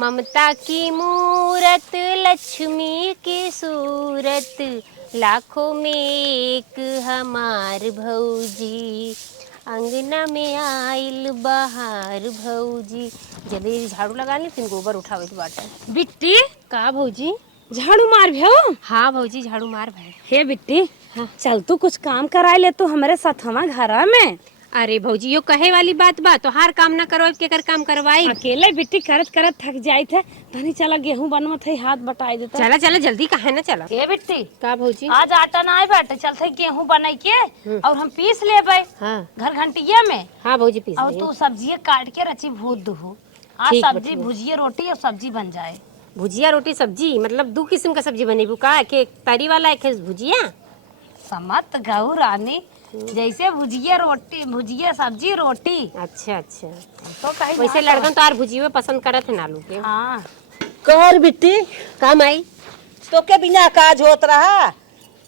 ममता की मूरत लक्ष्मी की सूरत, लाखों में एक हमार भौजी, अंगना में आइल बहार भौजी। जल्दी झाड़ू लगा ली फिर गोबर उठावे के बाटे। बिट्टी का भौजी? झाड़ू मार भो। हाँ भौजी झाड़ू मार भाई। हे बिट्टी हाँ। चल तू कुछ काम कराए ले तू हमारे साथ हमार घर में। अरे भौजी यो कहे वाली बात बा, तो हर काम ना करवाई केकर काम करवाई। अकेले बिट्टी करत करत थक जाई थे तनी चला गेहूं बनवत है हाथ बटाई देता। चला चला जल्दी कहे ना चला। हे बिट्टी का भौजी? आज आटा ना आए बाटे चलते गेहूं बनाई के और हम पीस लेबे हाँ घर घंटिया में। हाँ भौजी पीस और तू सब्जी काट के रची भूत दू। आज ठीक सब्जी बटुआ। भुजिया रोटी और सब्जी बन जाए। भुजिया रोटी सब्जी मतलब दो किस्म का सब्जी बनेबू का? एक तरी वाला एक भुजिया। समत गऊ रानी जैसे भुजिया रोटी भुजिया सब्जी रोटी। अच्छा अच्छा तो कहीं वैसे लड़कन तो यार भुजिया पसंद करत है आलू के। हाँ कर बिट्टी काम आई तो के बिना काज होत रहा।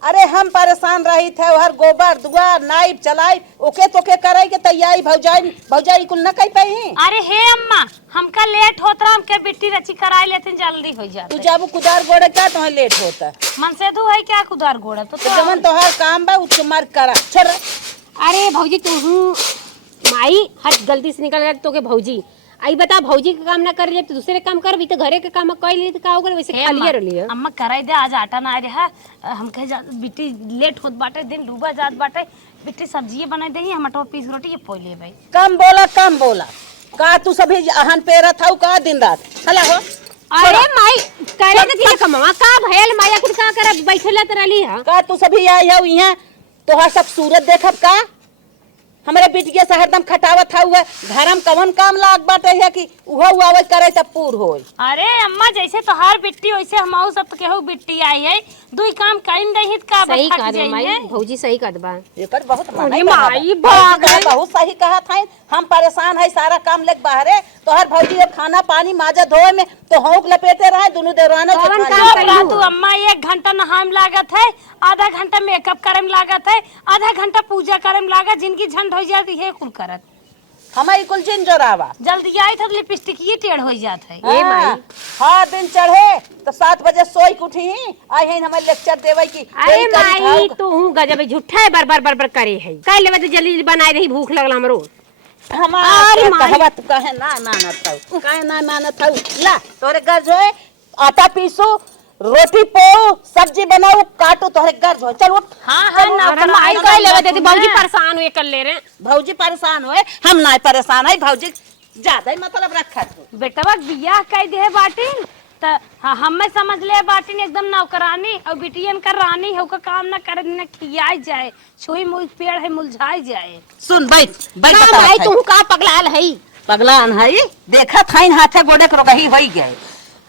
अरे हम परेशान रही थे हर गोबर दुआर नाइब चलाई ओके तो के करे के तैयारी भौजाई कुल न कई पाई। अरे हे अम्मा हमका लेट होत रहा हमके बिट्टी रची कराए लेते जल्दी हो जाते। तू जब कुदार गोड़े क्या तो लेट होता मन से दू है क्या कुदार गोड़ा तो जमन तोहार काम बा उसको मार करा छोड़। अरे भौजी तू माई हट गलती से निकल गया तो के भौजी आई बता भौजी का काम ना कर ले तो दूसरे काम कर भी तो घरे के काम कर ले तो का होगा वैसे खाली रह लिया। अम्मा कराई दे आज आटा ना आ रहा हम कहे बिट्टी लेट होत बाटे दिन डूबा जात बाटे बिट्टी सब्जी बनाई दे हम टो पीस रोटी ये पोले भाई। कम बोला का तू सभी अहन पे रहता का दिन रात हला हो। अरे माई करे तो ठीक कमावा का भयल माया कुछ का कर बैठला त रली हां का तू सभी आई हो यहाँ तोहार सब सूरत देखब का हमारे बिटिया से हरदम खटावत हुआ घरम कवन काम लाग बाटे है कि उहो आवे करे तब पूर होई। अरे अम्मा जैसे तोहार बिट्टी वैसे हमाऊ सब तो केहू बिट्टी आई है दुई काम कइन दही का सही बथक कह दे माई जाइए। भौजी सही कह बा। एकर बहुत अरे माई भाग गई। बहुत सही कहा था हम परेशान है सारा काम लेके बाहरे तोहर भौजी अब खाना पानी माजा धोए में तो होक लपेटे रहे दोनों देवराना कौन जेठानी। काम करी? तू अम्मा 1 घंटा नहाए में लागत है आधा घंटा मेकअप करे में लागत है आधा घंटा पूजा करे में लागत जिनकी झंड हो जाती है कुल करत हमारी कुल जिन जोरावा जल्दी आई था लिपस्टिक ये टेढ़ हो जात है। ए माई हाँ दिन चढ़े तो 7 बजे सोई के उठी आई है हमारे लेक्चर देवे की। अरे माई तू गजब झूठा है बार करे है कह लेवे तो जल्दी बनाई रही भूख लगला हमरो। हमारे कहवत कहे ना मानत हूँ कहे ना मानत हूँ ला तोरे घर जो है आटा पीसो रोटी पो सब्जी बनाओ काटो तोरे घर जो चल उठ। हाँ हाँ ना अरे माई कह लेवे देती भौजी परेशान हुए कर ले रे। भौजी परेशान हुए हम ना परेशान है भौजी ज्यादा ही मतलब रखा तू बेटवा बियाह कह दे बाटिन त हमें समझ ले बाटिन एकदम नौकरानी और बिटियन का रानी है का काम ना करे न खियाई जाए छुई मुई पेड़ है मुरझाई जाए। सुन बैठ बैठ का माई तू का पगलाल है पगला है देखा था हाथे गोड़े के रोगही हो गए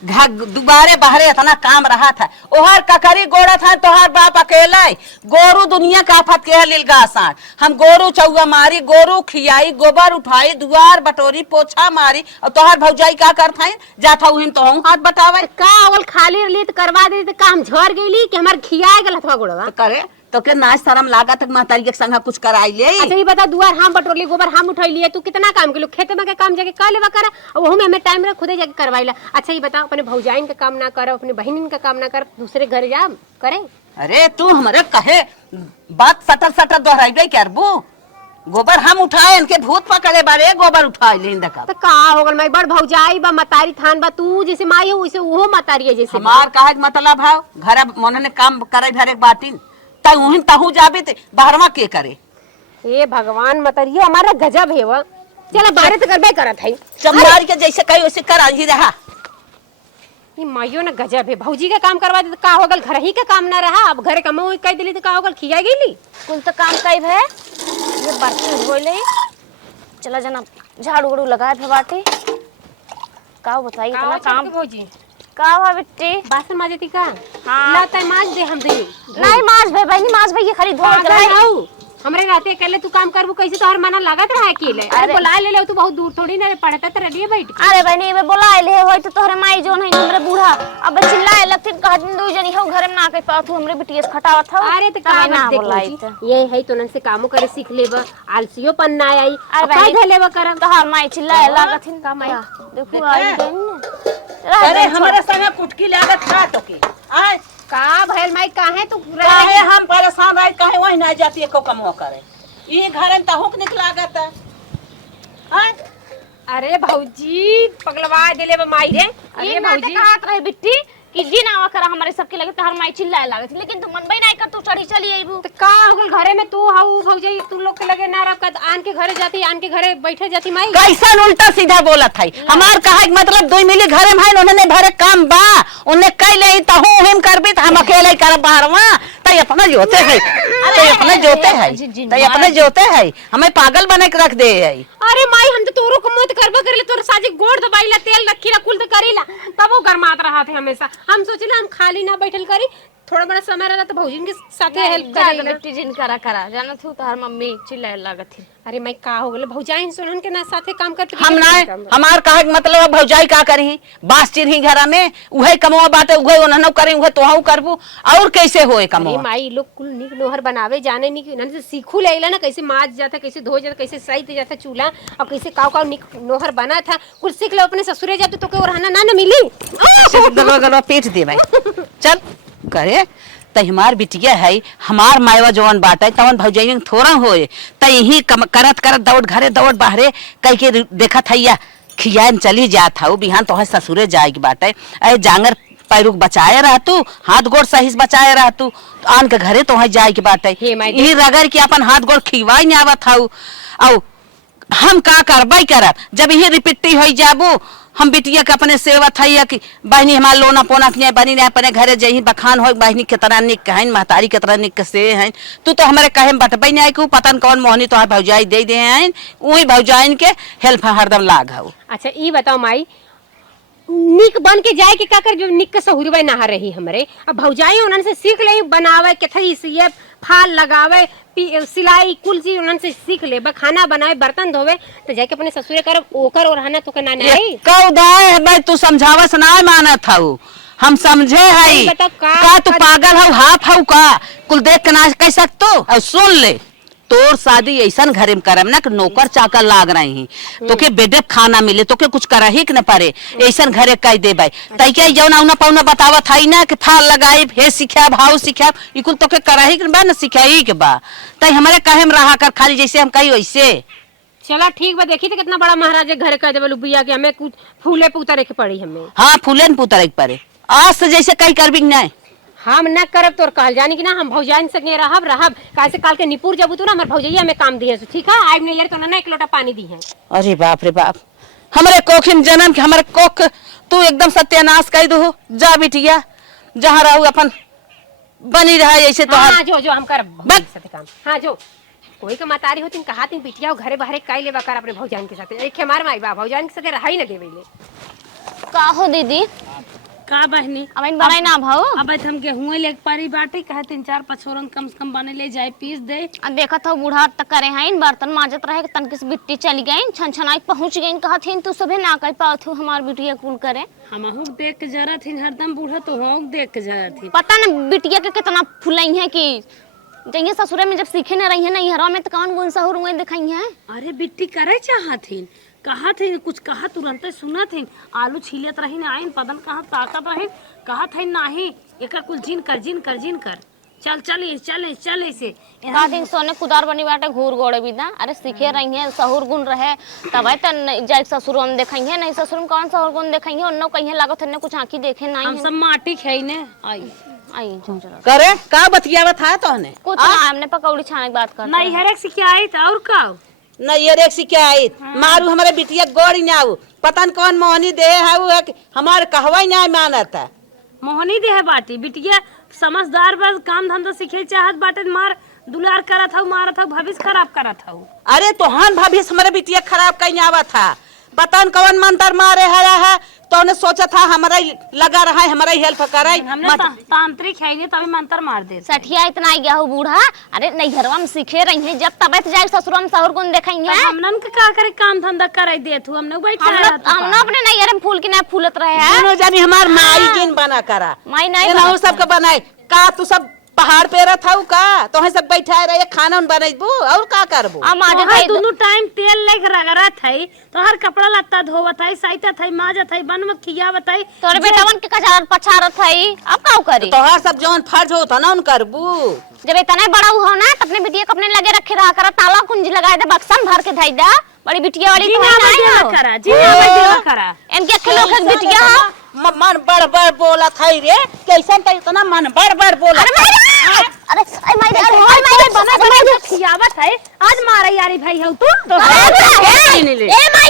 दुबारे बाहरे इतना काम रहा था ओहर ककरी गोड़ा था तोहर बाप अकेला गोरू दुनिया का आफत के लीलगा साठ हम गोरू चौवा मारी गोरू खियाई गोबर उठाई दुआर बटोरी पोछा मारी और तोहर भौजाई का करता जाता हूँ तो हाथ बटावे का अवल खाली रली तो करवा दे तो काम झड़ गईली कि हमार खियाए गलत बा गोड़वा करे तो के नाच शरम लागत महतारी के संग कुछ कराई ले। अच्छा ये बता दुआर हम बटोरली गोबर हम उठाई लिए तू कितना काम के लो खेते में के काम जाके कर लेवा करा और वो हमें टाइम रे खुदे जाके करवाइला। अच्छा ये बता अपने भौजाइन का काम ना कर अपने बहनिन का काम ना कर दूसरे घर जा करे। अरे तू हमारे कहे बात सटर दोहराइबे करबू गोबर हम उठाए इनके भूत पकड़े बारे गोबर उठाए ले इंदका तो का हो गल मैं बड़ भौजाई बा मतारी थान बा तू जैसे माई हो वैसे वो मतारी है जैसे हमार काहे मतलब भाव घर मन ने काम करे भरे बाटिन तहुन तहु जाबे ते बाहरवा के करे। ए भगवान मतरियो हमारा गजब है वो चला बारे तो करबे करत है चमड़ारी के जैसे कही वैसे कर ही रहा। ये माइयो ना गजब है भौजी का काम करवा दे तो का हो गल घर ही का काम ना रहा अब घर कमो कह दिली तो का हो गल खिया गेली कुल तो काम कई है ये बर्तन धोले चला जना झाड़ू उड़ू लगाए थे बाटी का बताई इतना काम भौजी का हुआ बिट्टी बासन माजती का हाँ। लाता माज दे हम दे नहीं माज भाई बहनी माज भाई ये खाली धो के लाई। हमरे रहते अकेले तू काम करबू कैसे तोहर मना लागत रहा अकेले अरे बुला ले तू बहुत दूर थोड़ी ना पड़ता तो रडिए बैठ के। अरे बहनी ये बोला ले होय तो तोहरे माई जोन है हमरे बूढ़ा अब चिल्लाए लगथिन कहत दू जनी हो घर में ना कह पात हमरे बिटिया से खटावत हो। अरे तो का ना देख बोलाई ये है तो से कामो करे सीख लेब आलसियो पन ना आई अरे काय धलेब करम तोहर माई चिल्लाए लागथिन का माई देखो आई गई अरे हमारे संगे कुटकी लागत था तो के आय का भैल माई काहे तू काहे हम परेशान रहे काहे वही ना जाती एको कमो करे ई घर में तहुक निकलागत है आय अरे भौजी पगलवा देले बा माई रे अरे भौजी कहत रहे बिट्टी कि जी ना करा हमारे सबके लगे तहर माई चिल्लाए लागत लेकिन तू मनबई नहीं कर तू चढ़ी चली आईबू तो का हो गल घरे में तू हाउ भौजी तू लोग के लगे ना रख आन के घरे जाती आन के घरे बैठे जाती माई कैसन उल्टा सीधा बोलत है हमार कहा मतलब दो मिली घरे में उन्होंने भरे काम बा उन्हें कई ले तहु हम करबी त हम अकेले करब बाहरवा तई अपना जोते है तई अपना जोते है तई अपना जोते है हमें पागल बना के रख दे है अरे माई हम तो तोरो को मत करबा करले तोर साजी गोड़ दबाइला तेल रखीला कुल तो करीला तब वो गरमात रहा थे हमेशा हम सोचिला हम खाली ना बैठल करी थोड़ा बड़ा समय रहला तो भौजी के साथे हेल्प करेला बिट्टी जिन करा जाना तू तहर मम्मी चिल्लाए लागत थी अरे मैं का हो गले भौजाई सुनन के ना साथे काम करते हम ना हमार कहा मतलब भौजाई का करी बास चिरही घर में उहे कमवा बाटे उहे उन्हनो करी उहे तोहू करबू और कैसे होए अरे कमवा माई लोग कुल निक नोहर बनावे जाने नहीं कि से सीखू लेला ना कैसे माज जाता कैसे धो जाता कैसे सही जाता चूल्हा और कैसे काव निक नोहर बना था कुल सीख लो अपने ससुरे जाते तो के रहना ना मिली गलवा गलवा पीट दे भाई चल करे त हमार बिटिया है हमार मायवा जवन बाटे तवन भौजाई थोड़ा होए त यही करत करत दौड़ घरे दौड़ बाहरे कह के देखत हैया खियान चली जात हूँ बिहान तो ससुरे जाएगी बाटे अरे जांगर पैरुक बचाए रह तू हाथ गोड़ सही से बचाए रह तू आन के घरे तो जाए के बाटे यही रगड़ के अपन हाथ गोड़ खिवाई नहीं आवत हूँ औ हम का करबाई करब जब यही रिपिट्टी हो जाबू हम बिटिया के अपने सेवत है कि बहनी हमार लोना पोना के बनी ने अपने घरे जही बखान हो बहनी कितना निक है महतारी कितना निक से है तू तो हमारे कहे बटबई नहीं कि पतन कौन मोहनी तो भौजाई दे दे हैं वही भौजाइन के हेल्प हरदम लाग हो अच्छा ये बताओ माई निक बन के जाए कि का कर जो निक के सहुरवे ना रही हमरे अब भौजाई उन्हन से सीख ले बनावे केथई से फाल लगावे सिलाई कुल चीज उन्हन से सीख ले खाना बनाए बर्तन धोवे तो जाके अपने ससुरे करब ओकर और रहना तो के ना नहीं कौदाए है भाई तू समझावस ना मानत हऊ हम समझे है का तू पागल हऊ हाफ हऊ का कुल देख के ना कह सकतो और सुन ले तोर शादी ऐसा घरे में करम ना कि नौकर चाकर लाग रही हैं तो के बेडे खाना मिले तो के कुछ करा ही न पड़े ऐसा घरे कह दे भाई तई के जौना उना पौना बतावत है ना कि फाल लगाई हे सिखा भाव सिखा इकुल तो के करा ही बा ना सिखाई के बा तई हमारे कहे में रहा कर खाली जैसे हम कही वैसे चला ठीक बा देखी तो कितना बड़ा महाराज घरे कह देवलू बिया के हमें कुछ फूले पुतरे के पड़ी हमें हाँ फूले न पुतरे के पड़े आज से जैसे कहीं करबी नहीं हम न करब तोर कहल जानी कि ना हम भौजाइन संगे रहब कैसे काल के निपुर जबू तो ना हमर भौजैया में काम दिए ठीक है आइब नहीं यार तो ना एक लोटा पानी दी है अरे बाप रे बाप हमारे कोख में जन्म के हमारे कोख तू एकदम सत्यानाश कर दो जा बिटिया जहाँ रहू अपन बनी रहा ऐसे तो हाँ जो हम करब काम हाँ जो कोई के मातारी होती कहा तीन बिटिया घरे बाहरे कई लेवा कर अपने भौजाइन के साथ एक हमार माई बा भौजाइन के साथ रहा ही ना देवे का हो दीदी का बहनी अब इन बनाई ना भाऊ अब हम गेहूं ले पारी बाटे कहे 3-4 पछोरन कम से कम बने ले जाए पीस दे देखा था बूढ़ा तक करे हैं बर्तन माजत रहे तन किस बिट्टी चली गई छनछनाई पहुंच गई कहा थी तू सभे ना कह पात हमार बिटिया कुल करे हमहू देख के जरा थी हरदम बूढ़ा तो हो देख के जरा थी पता न बिटिया के कितना फुलाई है कि जइए ससुरे में जब सीखे न रही है ना हरवा में तो कौन गुण सहूर हुए दिखाई है अरे बिट्टी करे चाहथिन कहा थे कुछ कहा तुरंत सुना थे आलू छीलत रही ना आइन पदन कहा ताकत रही कहा थे नाही एकर कुल जिन कर चल चल ऐसे का दिन सोने कुदार बनी बाटे घूर गोड़े बिदा अरे सीखे रही है सहूर गुण रहे तब त जाए ससुर हम देखई है नहीं ससुर में कौन सहूर गुण देखई है उन्नो कहीं लागत है कुछ आंखी देखे नहीं हम सब माटी खाई ने आई करे का बतियावत है तोहने कुछ ना हमने पकौड़ी छाने की बात कर नहीं हर एक सिखाई था और का नहीं ये रेख शिकायत मारू हमारे बिटिया गोड़ी ना पता न कौन मोहनी दे है हमारे कहवा नहीं मानत है मोहनी दे है बाटी बिटिया समझदार बस काम धंधा सीखे चाहत बाटे मार दुलार करत हूँ मारत हूँ भविष्य खराब करत हूँ अरे तोहन भविष्य हमारे बिटिया खराब कहीं आवत था पता न कौन मंत्र मारे है तो उन्हें सोचा था हमारा लगा रहा है हमारा हेल्प करे हमने तांत्रिक है ये तभी मंत्र मार दे सठिया इतना आ गया हो बूढ़ा अरे नहीं घरवा में सीखे रही है जब तबे जाए ससुर में सहूर गुण देखई है हमनन के का करे काम धंधा करे देत हूं हमने बैठे रहत हमने अपने नहीं अरे फूल की ना फूलत रहे है दोनों जानी हमार माई जिन बना करा माई नहीं ना सब के बनाए का तू सब पहाड़ पे रहा था का तो सब बैठाए रहे खाना बनबू और का करबू अब माजे तोहर भाई दोनों टाइम तेल लेके रगड़त है तोहर कपड़ा लत्ता धोवत है साइतत है माजत है बनमत खियावत है तोरे बेटावन के कचार पछारत है अब का करी तोहार सब जौन फर्ज होता ना उन करबू जब इतना बड़ा हो ना तो अपने बिटिया को अपने लगे रखे रहा कर ताला कुंजी लगाए दे बक्सन भर के धई दा बड़ी बिटिया वाली जी तो ना नहीं देवा हो करा जी ना देवा करा इनके अखिलों के बिटिया हो मन बड़ बड़ बोला था रे कैसन त इतना मन बड़ बड़ बोला अरे बना खियावत है आज मारा यारी भाई हो तू तो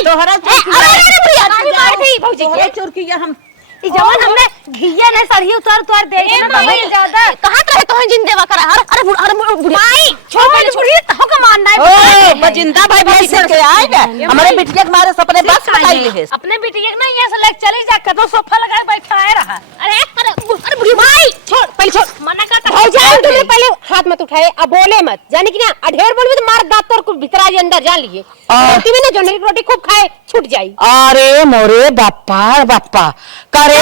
तोहरा भौजी चुरकी हम ई जवन हमने घिया ने सड़ियो उतार तोर दे ज्यादा कहां रहे तो जिन देवा कर अरे बुढ़ी माई छोड़ पहले छोड़ी तो का मानना है ओए बजिंदा भाई भाई से के आए ना हमारे बिटिया के मारे सपने बस खाई ले अपने बिटिया के ना यहाँ से लेके चली जा के तो सोफा लगा के बैठाए रहा अरे बुढ़ी माई छोड़ पहले छोड़ मना का भौजाई तुमने पहले हाथ मत उठाए अब बोले मत जाने की ना अढेर बोलबे तो मार दांत तोड़ कुछ भीतर आज अंदर जा लिए रोटी में ना जोने की रोटी खूब खाए छूट जाई अरे मोरे बाप्पा बाप्पा करे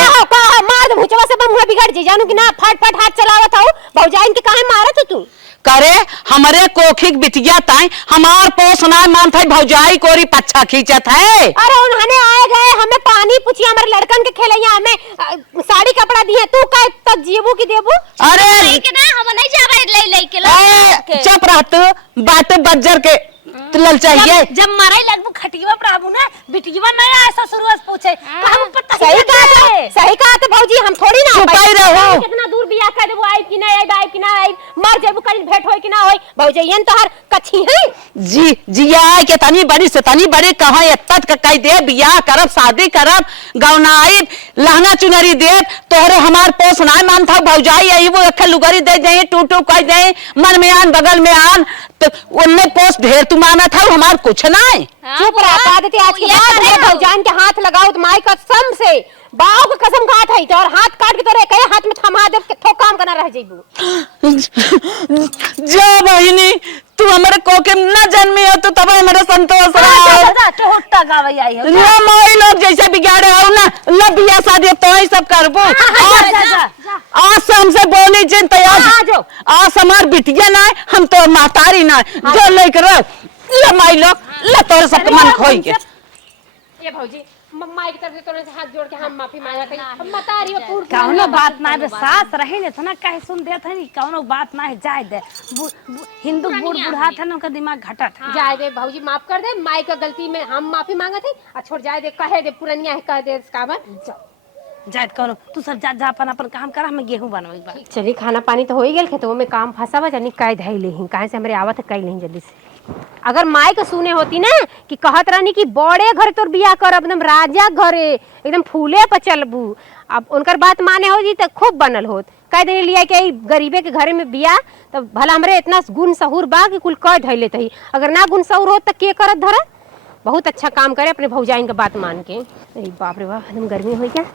मार दे भुचवा से मुंह बिगड़ जी जानू कि ना फट फट हाथ चलावत हूं भौजाई के काहे मारत तू करे हमारे कोखिक बिटिया ताई हमार पोसना मान था भौजाई कोरी पच्छा खींचत है अरे उन्होंने आए गए हमें पानी पूछी हमारे लड़कन के खेलैया हमें साड़ी कपड़ा दिए तू का तक जीबू की देबू अरे के ना हम नहीं जा रहे ले के चुप रह तू बात बज्जर के लल चाहिए जब माराई लगबू खटिवा प्रभु ना बिटिया नहीं आए ससुर पूछे हम पता सही कहा तो भौजी हम थोड़ी ना चुपाई रहो कितना दूर बियाह कर देबू आई कि ना आई कि ना आई मर जेबू कहीं भेंट होई कि ना होई भौजैयन तो हर कच्छी है जी जिया के तनी बड़ी से तनी बड़ी कहां एतत के कह दे बियाह करब शादी करब गौनाई लहंगा चुनरी दे तोहरे हमार पोस ना मान था भौजाई आई वो अख लुगरी दे जाए टूटू कह दे मन में आन बगल में आन तो उनने पोस ढेर तू माना था हमार कुछ ना है चुप रहा आदत आज के बाद भौजान के हाथ लगाओ तो माई कसम से बाव के कसम काट है और हाथ काट के तोरे कहे हाथ में थमा दे के ठोक काम करना रह जइबू जा बहिनी तू हमारे कोके न जन्मी हो तो तब हमारे संतोष रहा टोटा गावे आई हो ना मोई लोग जैसे बिगाड़े हो ना लब बियाह शादी तो ही सब करबो आज से हमसे बोली जिन तैयार आज हमार बिटिया ना हम तो महतारी ना जो लेकर ले माई लोग ले तोरे सब मन खोई के ये भौजी माई की तरफ से तोरे से हाथ जोड़ के हम माफी मांगा कहीं मतारी पूर्ण कौनो बात ना है सास रहे ने तो ना कहे सुन देत है कौनो बात ना है जाए दे हिंदू बूढ़ बूढ़ा था ना उनका दिमाग घटा था जाए दे भौजी माफ कर दे माई का गलती में हम माफी मांगा थे और छोड़ जाए दे कहे दे पुरनिया है कह दे इसका जाए कौनो तू सब जा अपन अपन काम कर हमें गेहूं बनवे चलिए खाना पानी तो हो ही गेल खेतों में काम फंसा बा जानी कह धई लेही काहे से हमरे आवत कई नहीं जल्दी से अगर माई के सुने होती ना कि कहत रहनी कि बड़े घर तोर बियाह कर एकदम राजा घरे एकदम फूले पर चलबू अब उनकर बात माने हो जी तो खूब बनल होत कह देने लिया कि गरीबे के घरे में बियाह तो भला हमरे इतना गुण सहूर बा कि कुल कह धैले तही अगर ना गुण सहूर होत तो के करत धरा बहुत अच्छा काम करे अपने भौजाइन का बात मान के बाप रे बाप एकदम गर्मी हो गया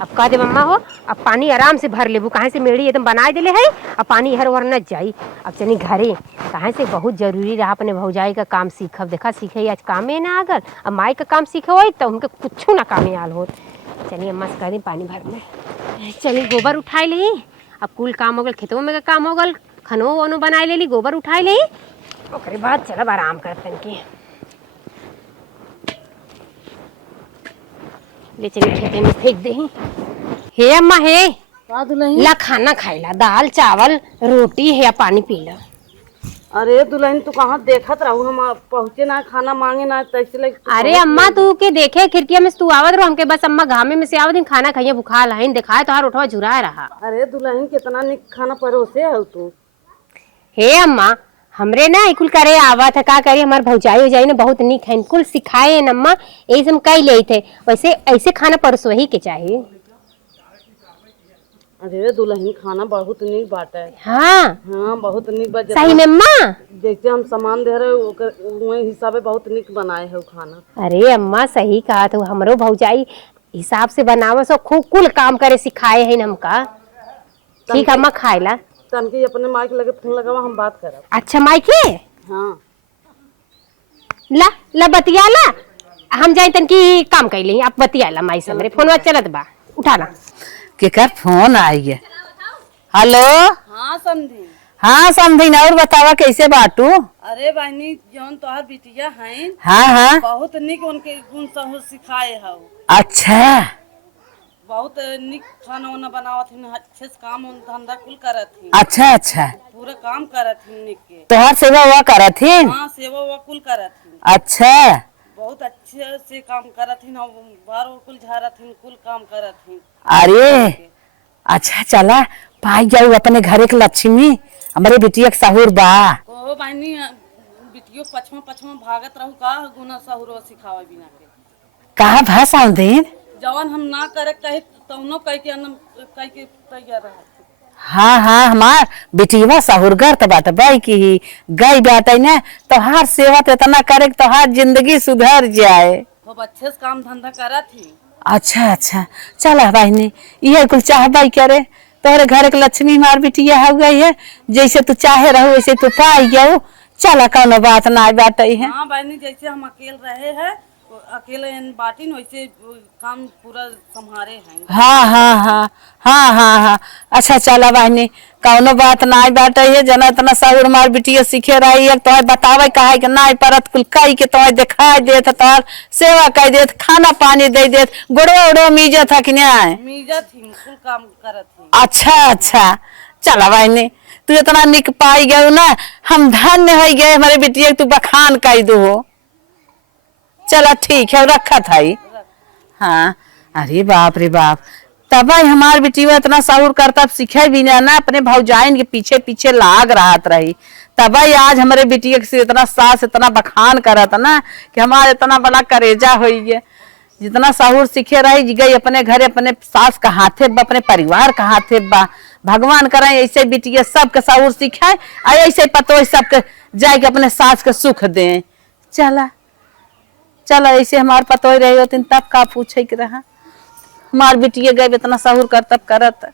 अब कह दे मम्मा हो अब पानी आराम से भर लेबू कहाँ से मेड़ी एकदम बना दिले है अब पानी इधर उधर न जाई अब चली घरे कहाँ से बहुत जरूरी रहा अपने भौजाई का काम सीखब देखा सीखे आज कामे ना आगल अब माई का काम सीखे हो तो उनके कुछ ना कामे आल हो चलिए अम्मा से कह दी पानी भर में चलिए गोबर उठाई ली अब कुल काम हो गल खेतों में का काम हो गल खनो वनो बनाए ले ली गोबर उठाई ली ओकरे बाद चलब आराम करतन की ले चलिए खेते में फेंक दे हे अम्मा हे ला खाना खाइला दाल चावल रोटी है या पानी पीला अरे दुल्हन तू कहाँ देखत रहू हम पहुँचे ना खाना मांगे ना तैसे लग अरे अम्मा तू के देखे खिड़किया में तू आवत रहो हमके बस अम्मा घामे में से आवत खाना खाइए बुखार लाइन दिखाए तो हर उठवा झुरा रहा अरे दुल्हन कितना निक खाना परोसे है तू हे अम्मा हमरे ना कुल करे आवत है का करी हमार भौजाई हो जाई ना बहुत निक है कुल सिखाए न अम्मा यही हम कई ले थे वैसे ऐसे खाना परोसो ही के चाहिए अरे दुल्हन खाना बहुत निक बात है हाँ हाँ बहुत निक बात सही में अम्मा जैसे हम सामान दे रहे वही हिसाबे बहुत निक बनाए है खाना अरे अम्मा सही कहा तो हमरो भौजाई हिसाब से बनावे सो खूब कुल काम करे सिखाए है हमका ठीक अम्मा खाइला तन के अपने माई के लगे फोन लगावा हम बात करब अच्छा माई के हाँ ला ला बतिया ला हम जाए तन की काम कर ली आप बतिया ला माई से मेरे फोन चलत बा उठाना केकर फोन आई है हेलो। हाँ समझी। हाँ समझी। और बतावा कैसे बाटू? अरे बहनी जौन तोहर बिटिया हैं हाँ हाँ। बहुत निक उनके गुण सहूर सिखाए हो। अच्छा बहुत निक खाना वाना बनावत हिन, अच्छे से काम धंधा कुल करत हिन, अच्छा अच्छा। पूरा काम करत हिन निक के। तोहार सेवा हुआ करत हिन? हाँ सेवा वो कुल करत हिन, अच्छा बहुत अच्छे से काम करत हिन और बारो कुल झारत हिन, कुल काम करत हिन। अरे अच्छा चला पाई जाऊ अपने घरे के लक्ष्मी हमारे बिटिया के सहूर बा। ओ बहनी बिटियो पछवा पछवा भागत रहू का गुना सहूर सिखावे बिना के। कहा भाषा दिन जवन हम ना करे कहे तौनो कह के कह के तैयार रह। हाँ हाँ हमार बिटिया सहूरगर तो बात बाई की ही गई बात है ना तोहार सेवा तो इतना करे कि तोहार जिंदगी सुधर जाए। खूब अच्छे से काम धंधा करत ही। अच्छा अच्छा चला बहनी ये कुल चाहबाई करे तोहरे घर के लक्ष्मी मार बिटिया हो गई है जैसे तू चाहे रहो वैसे तू पाई गयो। चला कौनो बात ना बात है। हाँ बहनी जैसे हम अकेले रहे हैं अकेले बाटी वैसे काम पूरा संभारे हैं। हाँ हाँ हाँ हाँ हाँ हाँ। अच्छा चला बहनी कौनो बात ना बात है जना तना सहूर मार बिटिया सीखे रही है तो बतावे कहा कि ना परत कुल कई के तो दिखाई देत तोहर सेवा कर देत खाना पानी दे देत गोड़ो उड़ो मीजत है कि नहीं? मीजत ही कुल काम करत ही। अच्छा अच्छा चला बहनी तू इतना निक पाई गयो ना हम धन्य हो गए हमारे बिटिया तू बखान कर दो। चला ठीक है रखा था ही। हाँ अरे बाप रे बाप तब हमार बिटिया इतना सहूर करता सीखे भी ना अपने भौजाइन के पीछे पीछे लाग रहा रही तब आज हमारे बिटिया से इतना सास इतना बखान करत ना कि हमारा इतना बड़ा करेजा हो गया। जितना सहूर सीखे रही गई अपने घरे अपने सास का हाथे बा अपने परिवार का हाथे बा। भगवान करे ऐसे बिटिया सबके सहूर सिखाए और ऐसे पतो सबके जाके अपने सास के सुख दे। चला चला ऐसे हमार पतो रही होती तब का पूछे के रहा हमार बिटिया गए इतना सहूर कर तब करत।